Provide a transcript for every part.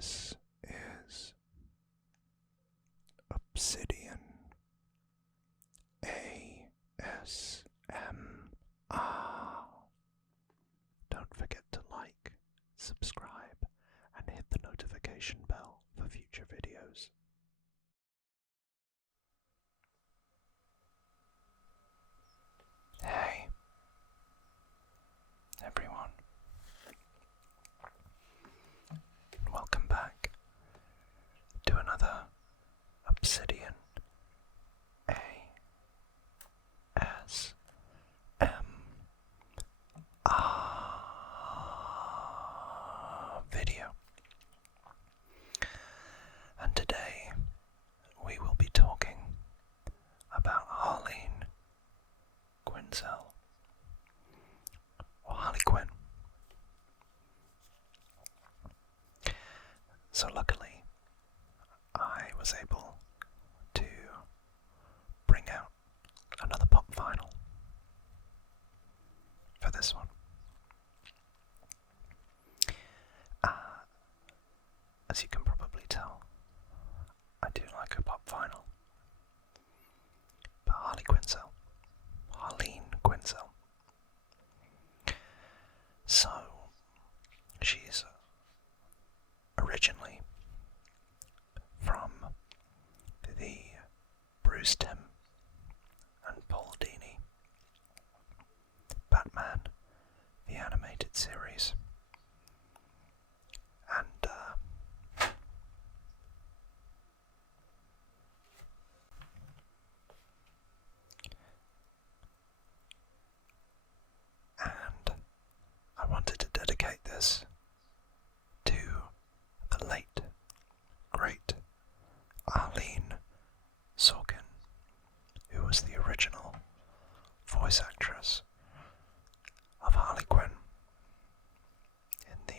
This is Obsidian ASMR. Don't forget to like, subscribe, and hit the notification bell for future videos. Hey, everyone. Welcome back to another Obsidian ASMR video. And today we will be talking about Haleen, Quinzel, or Harley Quinn. So luckily, I was able to bring out another pop vinyl for this one. As you can probably tell, I do like a pop vinyl. But Haleen Quinzel. So, she's originally from the Bruce Timm and Paul Dini Batman the Animated Series, and I wanted to dedicate this to the late, great Haleen Sorkin, who was the original voice actress of Harley Quinn in the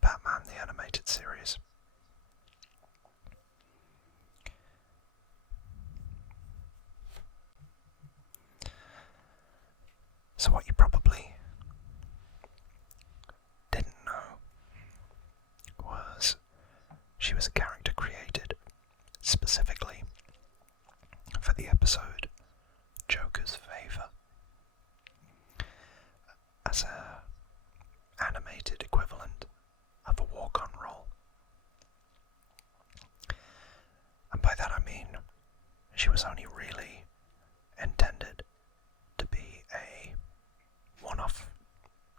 Batman the Animated Series. So what you probably didn't know was she was a character created specifically for the episode Joker's Favour, as a animated equivalent of a walk-on role. And by that I mean she was only really intended to be a one-off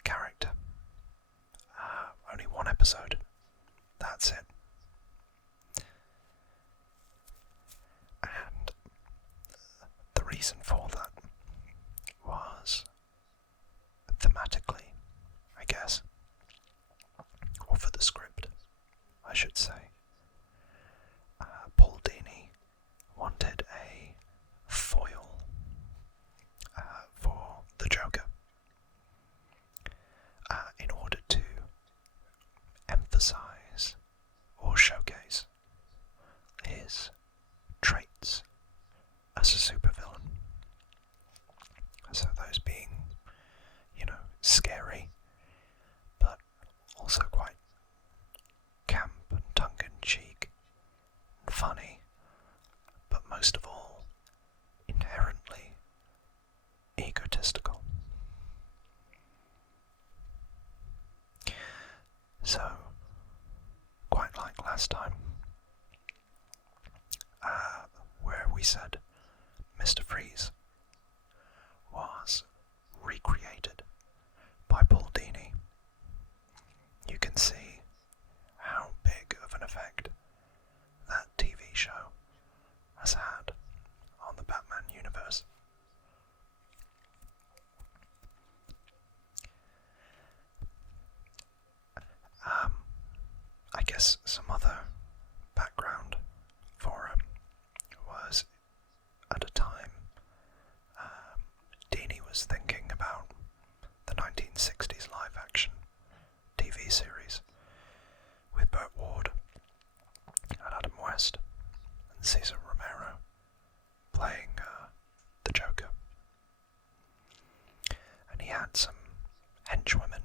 character. Only one episode. That's it. And the reason for that was thematically, I guess, or for the script, I should say. Paul Dini wanted a foil for the Joker in order to emphasize or showcase his traits as a supervillain. So those being, scary, but also quite camp and tongue-in-cheek and funny, but most of all, inherently egotistical. So, quite like last time, where we said Mr. Freeze was recreated by Paul Dini, you can see how big of an effect that TV show has had on the Batman universe. I guess some other background for him was, at a time, Dini was thinking about the 1960s live-action TV series with Burt Ward and Adam West and Cesar Romero playing the Joker. And he had some henchwomen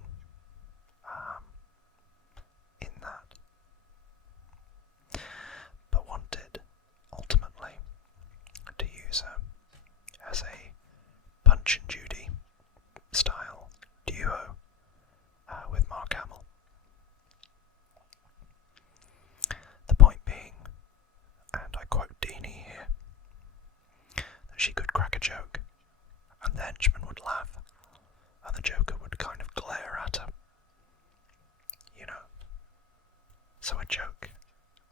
joke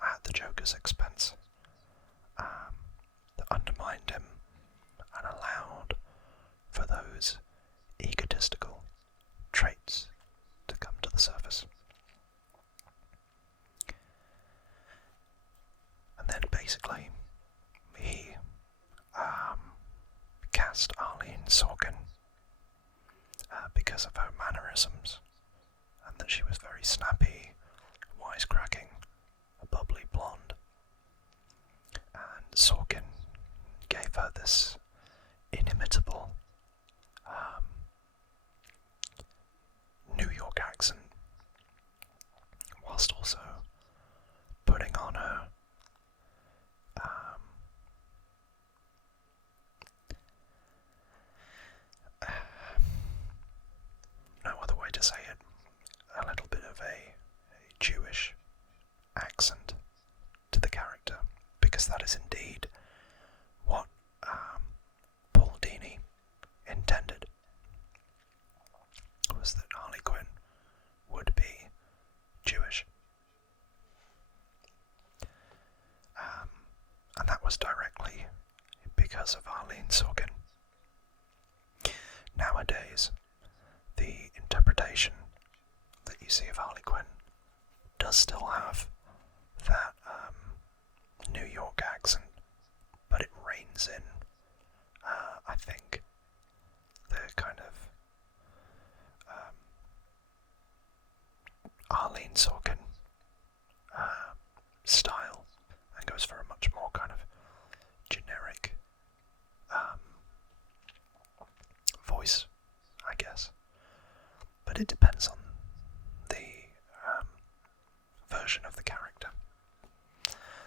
at the Joker's expense that undermined him and allowed for those egotistical traits to come to the surface. And then basically he cast Haleen Sorkin because of her mannerisms, and that she was very snappy, wisecracking, a bubbly blonde. And Sorkin gave her this inimitable New York accent, whilst also putting on her no other way to say it, a little bit of a Jewish accent to the character, because that is indeed what Paul Dini intended, was that Harley Quinn would be Jewish. And that was directly because of Haleen Sorkin. Nowadays, the interpretation that you see of Harley Quinn does still have that New York accent, but it reins in, I think, the kind of Haleen Sorkin style, and goes for a much more kind of generic voice, I guess. But it depends on the version of the character.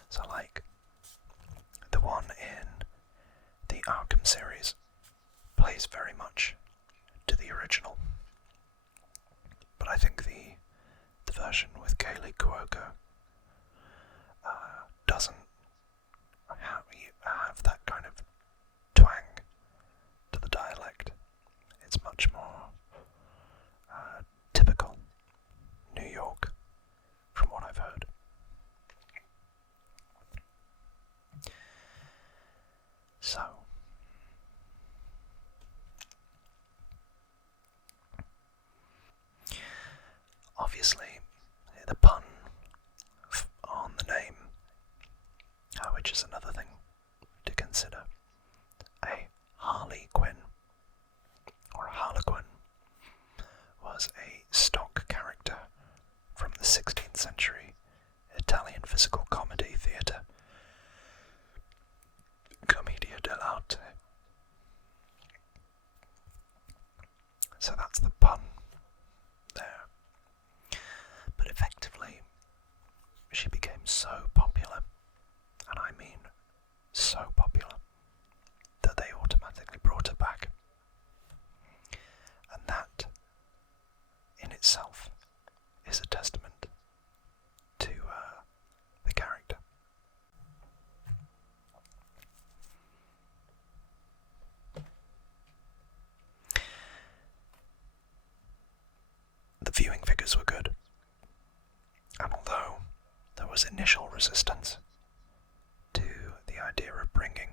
So like the one in the Arkham series plays very much to the original, but I think the version with Kaylee Cuoco doesn't have that kind of twang to the dialect. It's much more typical New York, from what I've heard. So, obviously, the pun on the name, which is another thing to consider. A Harley Quinn, or a Harlequin, was a stock character from the 16th century Italian physical comedy theatre, Commedia dell'arte. So that's the pun there. But effectively, she became so popular, and I mean so popular, that they automatically brought her back. And that, in itself, is a testament to the character. The viewing figures were good, and although there was initial resistance to the idea of bringing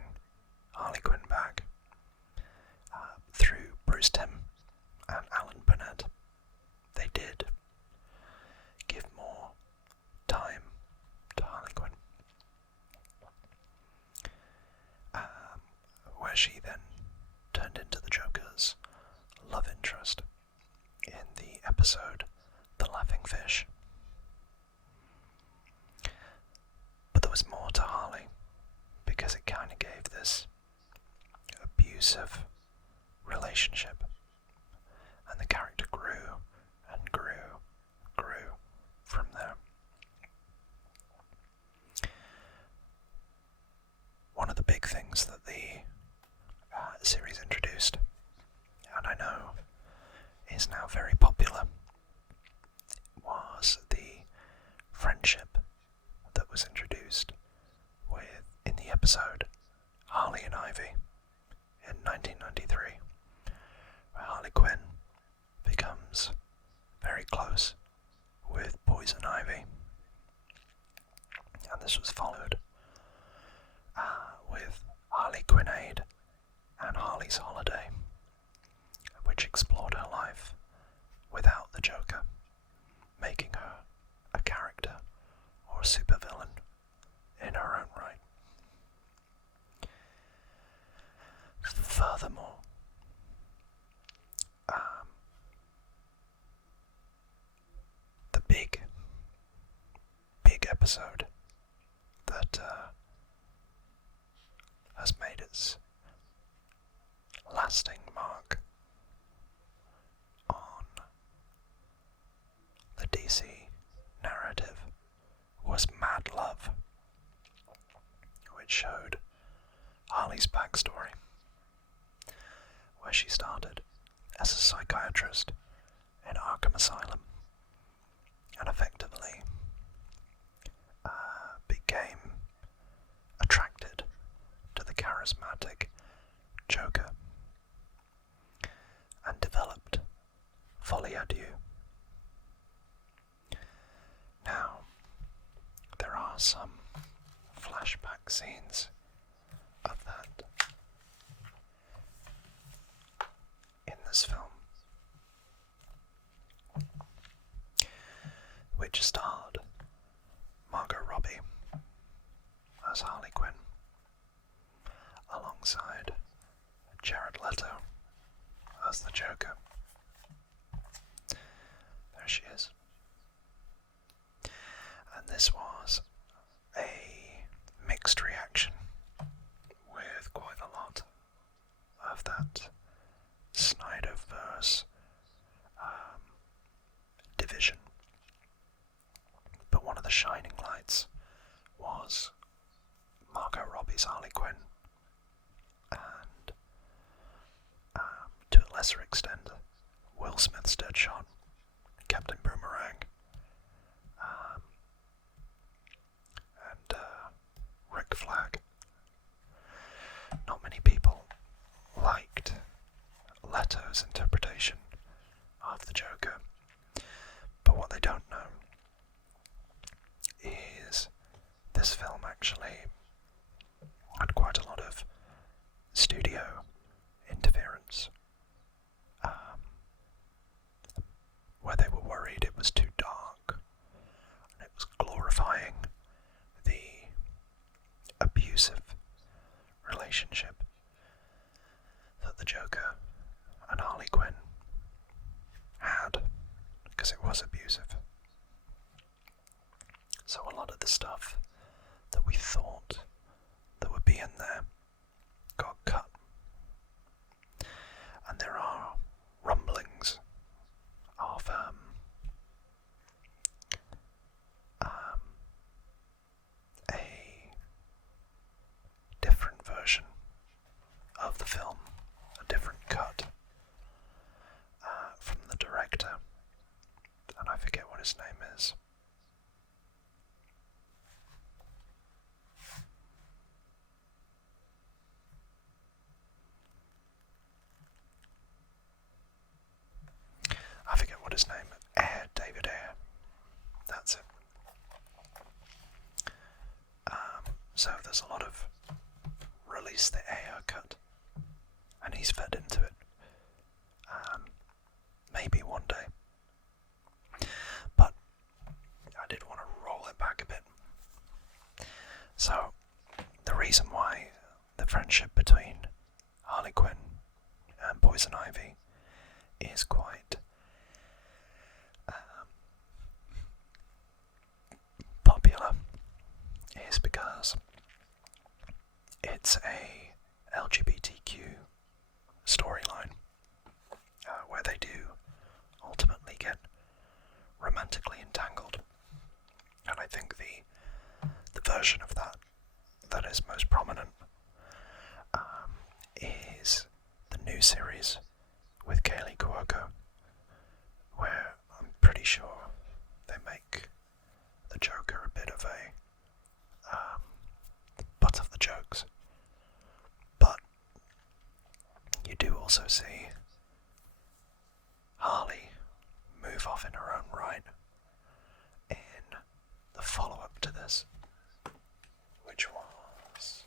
Harley Quinn back through Bruce Timm and Alan Burnett, they did give more time to Harley Quinn, where she then turned into the Joker's love interest in the episode The Laughing Fish. But there was more to Harley, because it kind of gave this abusive relationship, and the character grew and grew from there. One of the big things that the series introduced, and I know is now very popular, was the friendship that was introduced in the episode Harley and Ivy in 1993, where Harley Quinn becomes very close with Poison Ivy. Joker, making her a character or a supervillain in her own right. Furthermore, the big episode that has made its lasting mark on the DC narrative was Mad Love, which showed Harley's backstory, where she started as a psychiatrist in Arkham Asylum and effectively became attracted to the charismatic Joker and developed Folie à Deux. Now, there are some flashback scenes of that in this film, which starred Margot Robbie as Harley Quinn, alongside Jared Leto as the Joker. There she is. And this was a mixed reaction, with quite a lot of that Snyderverse division. But one of the shining lights was Margot Robbie's Harley Quinn, and to a lesser extent, Will Smith's Deadshot, Captain Boomerang, and Rick Flag. Not many people liked Leto's interpretation of the Joker, but what they don't know is this film actually had quite a lot of studio interference, where they were worried it was too dark and it was glorifying the abusive relationship that the Joker and Harley Quinn had, because it was abusive. So a lot of the stuff that we thought that would be in there got cut. And there are rumblings of a different version of the film, a different cut from the director, and I forget what his name is. I forget what his name is. David Ayer. That's it. So there's a lot of release the Ayer cut, and he's fed into it. Maybe one day. But I did want to roll it back a bit. So the reason why the friendship between Harley Quinn and Poison Ivy is quite popular is because it's a LGBTQ storyline where they do ultimately get romantically entangled, and I think the version of that is most prominent is the new series with Kaylee Cuoco, where I'm pretty sure they make the Joker a bit of a butt of the jokes. But you do also see Harley move off in her own right in the follow-up to this, which was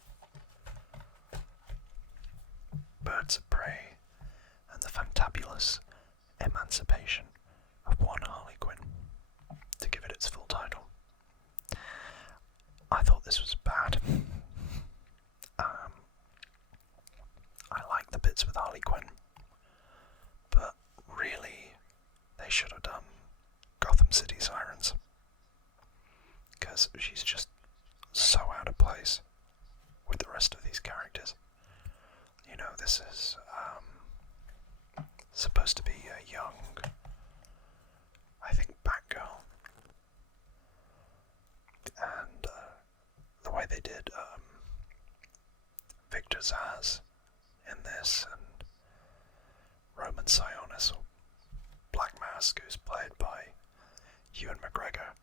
Birds of Prey and the Fantabulous Emancipation of Wonder Harley Quinn. But really, they should have done Gotham City Sirens. Because she's just so out of place with the rest of these characters. You know, this is supposed to be a young, I think, Batgirl. And the way they did Victor Zsasz in this, and Roman Sionis, or Black Mask, who's played by Ewan McGregor,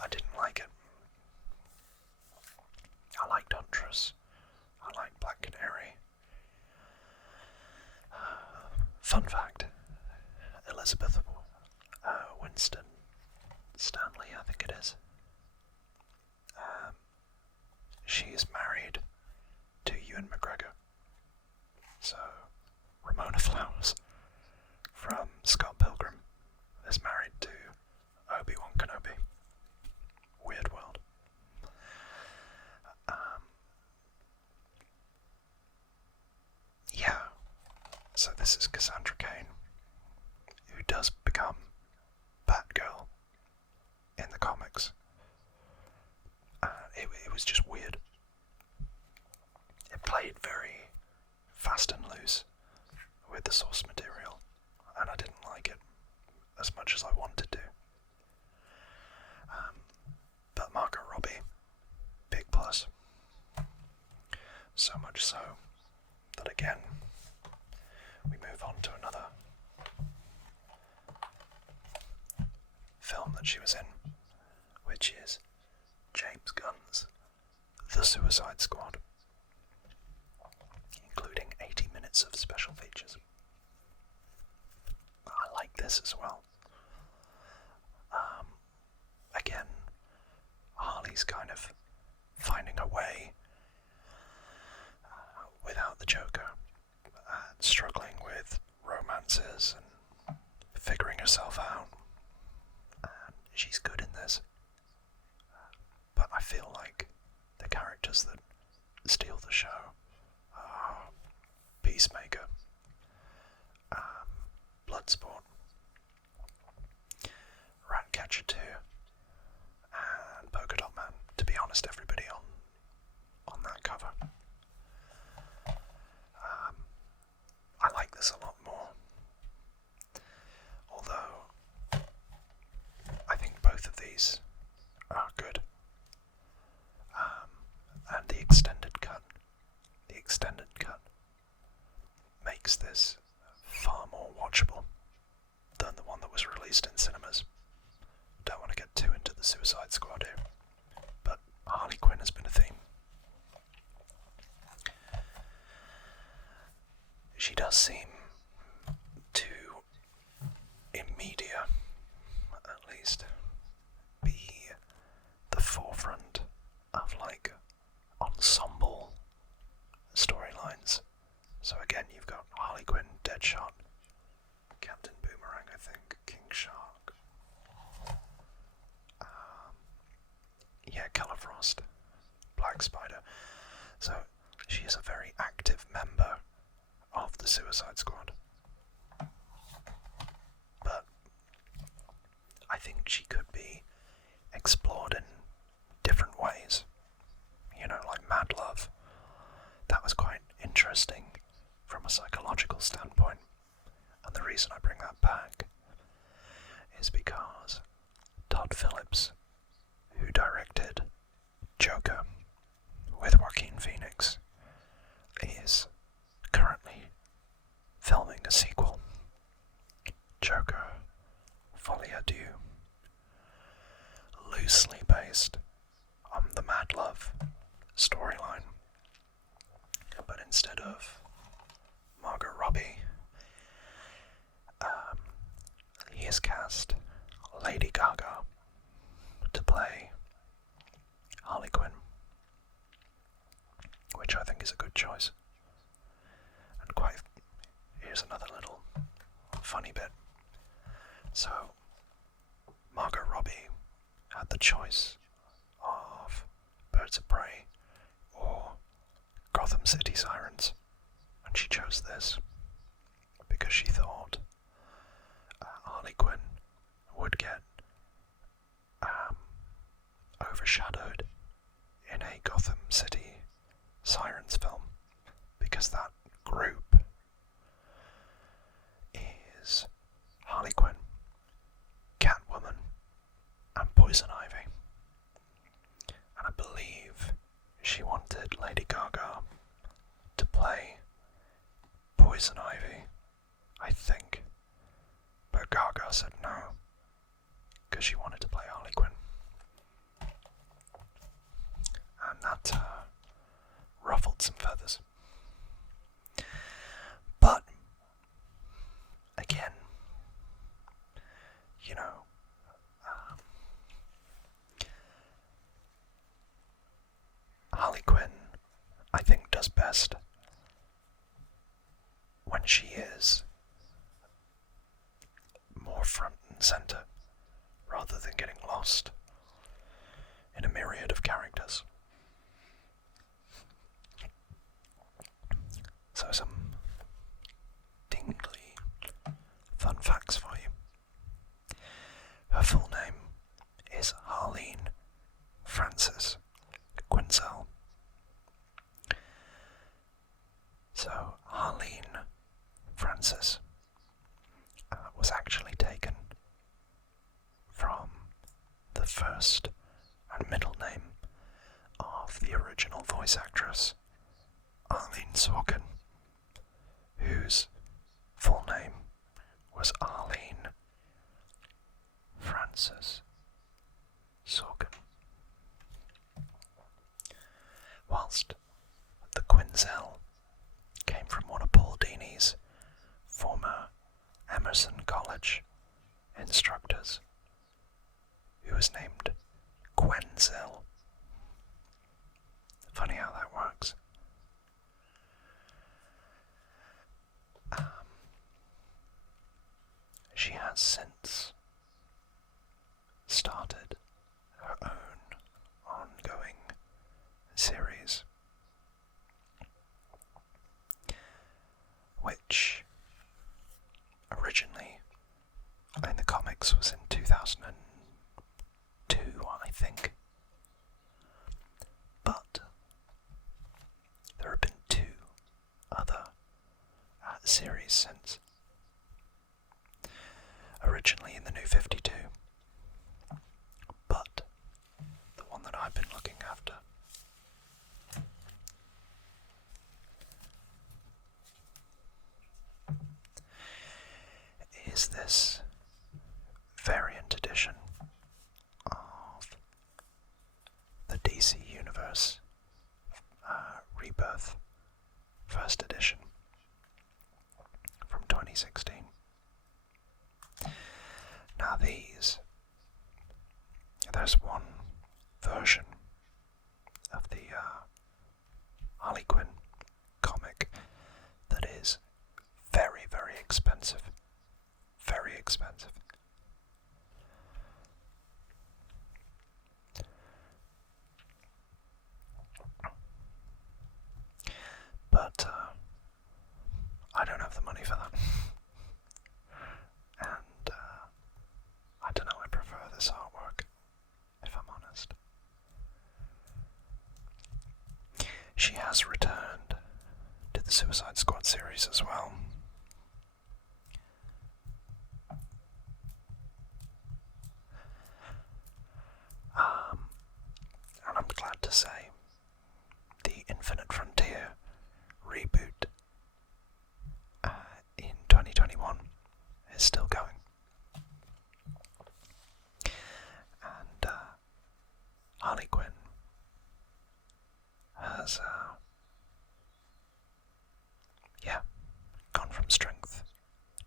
I didn't like it. I liked Huntress. I liked Black Canary. Fun fact, Elizabeth Winston Stanley, I think it is, she is married to Ewan McGregor. So, Ramona Flowers from Scott Pilgrim is married to Obi-Wan Kenobi. Weird world. Yeah, so this is Cassandra Cain, who does become Batgirl in the comics. It was just weird. It played very fast and loose with the source material, and I didn't like it as much as I wanted to. But Margot Robbie, big plus. So much so that again, we move on to another film that she was in, which is James Gunn's The Suicide Squad, including 80 minutes of special features. I like this as well. Again, Harley's kind of finding a way without the Joker, and struggling with romances and figuring herself out. And she's good in this. But I feel like the characters that steal the show are Peacemaker, Bloodsport, Ratcatcher 2, and Polka Dot Man. To be honest, everybody on that cover. I like this a lot more. Although, I think both of these are good. And the extended cut makes this far more watchable than the one that was released in cinemas. Don't want to get too into the Suicide Squad here, but Harley Quinn has been a theme. She does seem to, in media at least, be the forefront of like ensemble storylines. So again, you've got Harley Quinn, Deadshot, Captain Boomerang, I think, King Shark, Killer Frost, Black Spider. So she is a very active member of the Suicide Squad. But I think she could be explored in different ways. You know, like Mad Love. That was quite interesting from a psychological standpoint. And the reason I bring that back is because Todd Phillips, who directed Joker with Joaquin Phoenix, is currently filming a sequel, Joker Folie à Deux, loosely based on the Mad Love storyline. But instead of Margot Robbie, he has cast Lady Gaga to play Harley Quinn, which I think is a good choice. And here's another little funny bit. So, Margot Robbie had the choice of Birds of Prey or Gotham City Sirens. Harley Quinn would get overshadowed in a Gotham City Sirens film, because that group is Harley Quinn, Catwoman, and Poison Ivy. And I believe she wanted Lady Gaga to play Poison Ivy, I think. But Gaga said no, because she wanted to play Harley Quinn. And that ruffled some feathers. But, again, you know, Harley Quinn, I think, does best when she is more front and centre, rather than getting lost in a myriad of characters. So some tingly fun facts for you. Her full name is Haleen Frances Quinzel. So Haleen Frances was actually taken from the first and middle name of the original voice actress, Arlene Sorkin, whose full name was Arlene Frances Sorkin. Whilst the Quinzel came from one of Paul Dini's former Emerson College instructors, who was named Quinzel. Funny how that works. She has since started her own ongoing series, which originally in the comics was in 2002, I think. But there have been two other series since. Originally in the New 52, but the one that I've been looking after is this variant edition of the DC Universe Rebirth First Edition from 2016. Now there's one version of the Harley Quinn comic that is very, very expensive. Very expensive. But I don't have the money for that. And I don't know, I prefer this artwork, if I'm honest. She has returned to the Suicide Squad series as well. And I'm glad to say the Infinite Frontier reboot in 2021 is still going. And Harley Quinn has gone from strength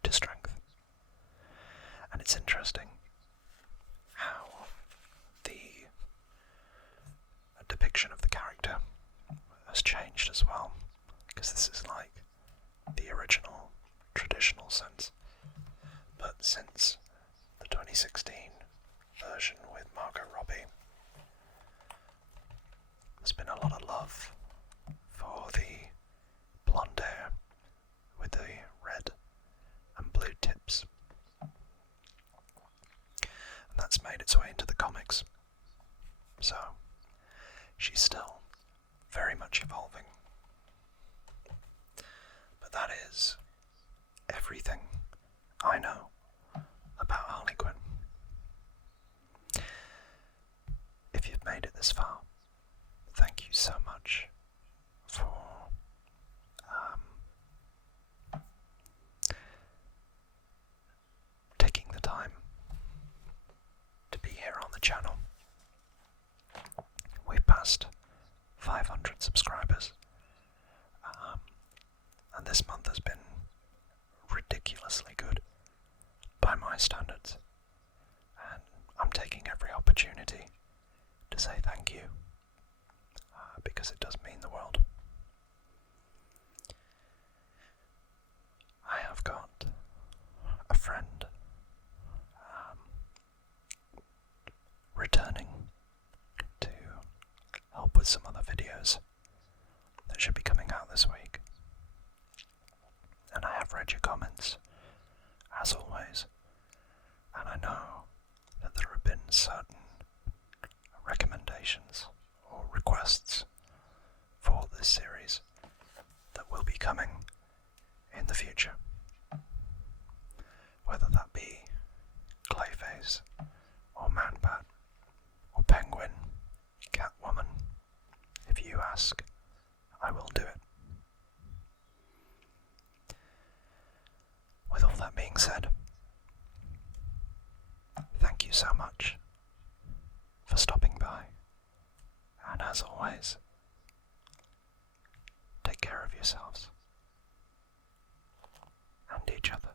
to strength. And it's interesting how the depiction of the character has changed as well, because this is like the original traditional sense, but since the 2016 version with Margot Robbie, there's been a lot of love for the blonde hair with the red and blue tips. its way into the comics. So, she's still very much evolving. But that is everything I know about Harley Quinn. If you've made it this far, thank you so much for taking the time to be here on the channel. We've passed 500 subscribers, and this month has been ridiculously good by my standards, and I'm taking every opportunity to say thank you, because it does mean the world. I have got a friend returning to help with some other videos that should be coming out this week, and I have read your comments, as always, and I know that there have been certain recommendations or requests for this series that will be coming in the future, whether that be Clayface or Man-Bat or Penguin, Catwoman. If you ask, I will do it. With all that being said, thank you so much for stopping by, and as always, take care of yourselves and each other.